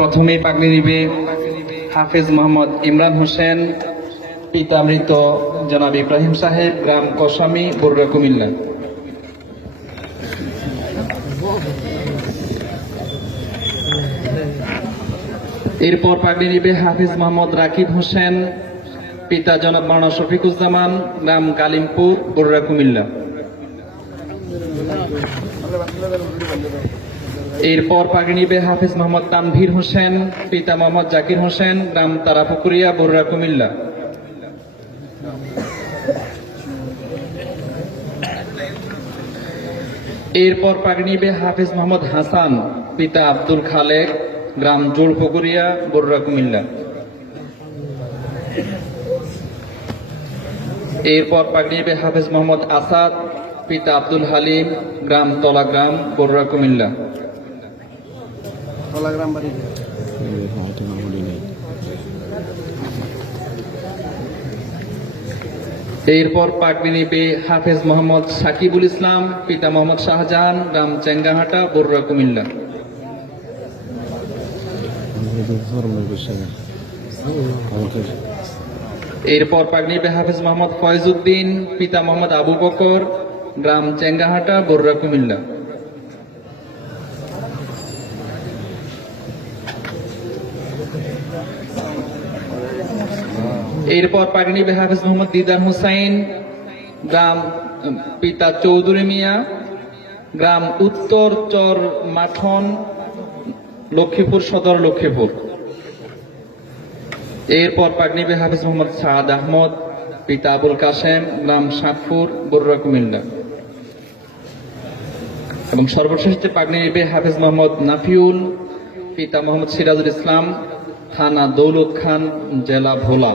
প্রথমেই পাগড়ি নিবে হাফেজ মোহাম্মদ ইমরান হোসেন, পিতা মৃত জনাব ইব্রাহিম সাহেব, গ্রাম কসামি বরুড়া, কুমিল্লা। এরপর পাগড়ি নিবে হাফিজ মোহাম্মদ রাকিব হোসেন, পিতা জনাব মানা শফিকুজ্জামান, গ্রাম কালিমপুর বরুড়া, কুমিল্লা। এরপর পাগড়ি নিবে হাফিজ মোহাম্মদ তানভীর হোসেন, পিতা মোহাম্মদ জাকির হোসেন, গ্রাম তারাপুকুরিয়া, বরুড়া, কুমিল্লা। এরপর পাগড়ি নিবে হাফিজ মোহাম্মদ হাসান, পিতা আব্দুল খালেক, গ্রাম জোড়পুকুরিয়া বরুড়া, কুমিল্লা। এরপর পাগড়ি নিবে হাফিজ মোহাম্মদ আসাদ, পিতা আব্দুল হালিম, গ্রাম তলাগ্রাম বরুড়া, কুমিল্লা। এরপর নিবে হাফেজ মোহাম্মদ সাকিবুল ইসলাম, পিতা মোহাম্মদ শাহজাহান, গ্রাম চেঙ্গাহাটা, বরুড়া, কুমিল্লা। এরপর পাগড়ি নিবে হাফেজ মোহাম্মদ ফয়জউদ্দিন, পিতা মোহাম্মদ আবু বকর, গ্রাম চেঙ্গাহাটা, বরুড়া, কুমিল্লা। এরপর পাগড়ি নিবে মোহাম্মদ দিদার হুসাইন, গ্রাম পিতা চৌধুরী মিয়া, গ্রাম উত্তর চর মাঠন, লক্ষ্মীপুর সদর লক্ষ্মীপুর। এরপর পাগড়ি নিবে হাফিজ মোহাম্মদ সাদ আহমদ, পিতা আবুল কাসেম গ্রাম সাতপুর বরুড়া কুমিল্লা এবং সর্বশেষ যে পাগড়ি নিবে হাফিজ মোহাম্মদ নাফিউল, পিতা মোহাম্মদ সিরাজুল ইসলাম থানা দৌলত খান, জেলা ভোলা।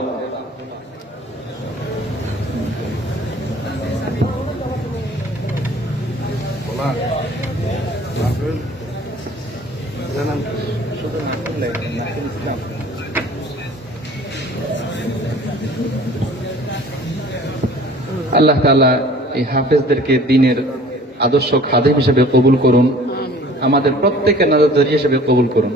আল্লাহ তালা এই হাফেজদেরকে দিনের আদর্শ খাদেম হিসেবে কবুল করুন, আমাদের প্রত্যেকের নাজার হিসেবে কবুল করুন।